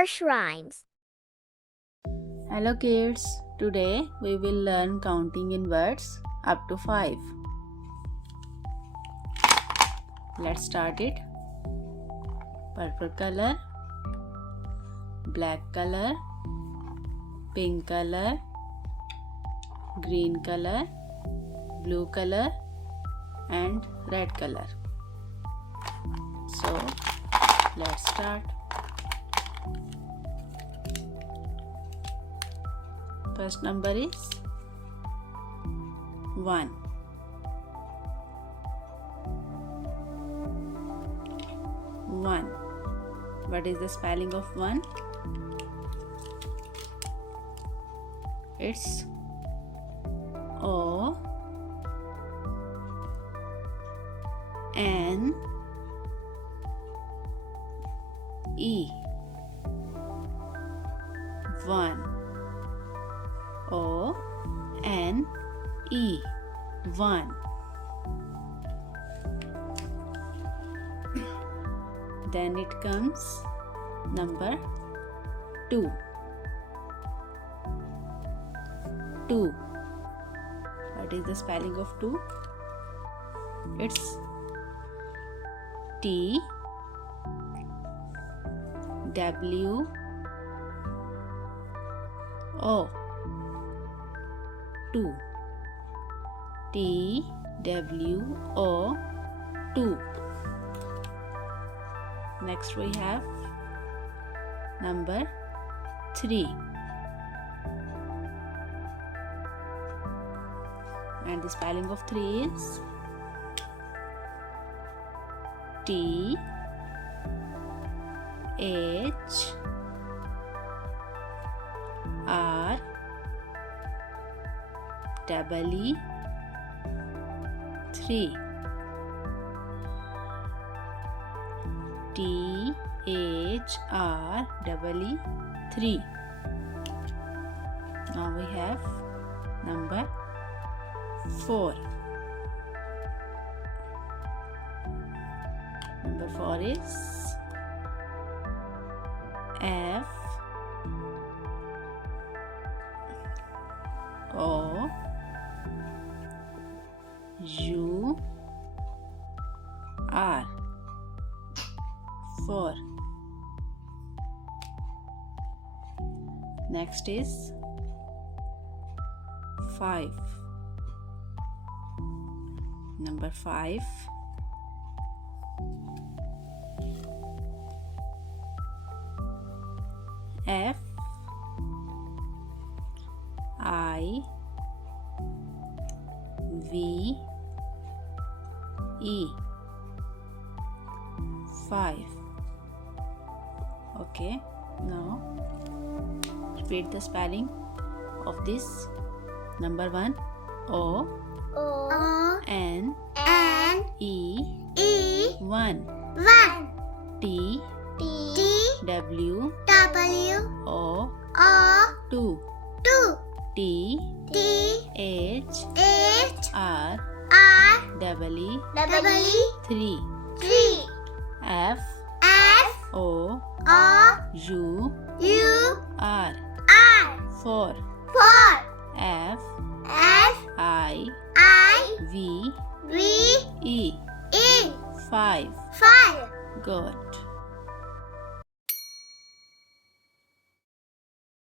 nurseryrhymes. Hello kids, today we will learn counting in words up to 5. Let's start it. Purple color, black color, pink color, green color, blue color and red color. So let's start. First number is 1. 1. What is the spelling of 1? It's O N E. 1. O N E. 1. Then it comes number 2. 2. What is the spelling of 2? It's T W O. 2. T W O 2. Next we have number 3. And the spelling of 3 is T H R E 3. T H R E 3. Now we have number 4. Number 4 is F O U R. 4. Next is 5. Number 5. F I V E. 5. Okay, now repeat the spelling of this. Number 1 O N E 1. T W O 2. T H R E 3. F O U R. 4. F I V E. 5. Good.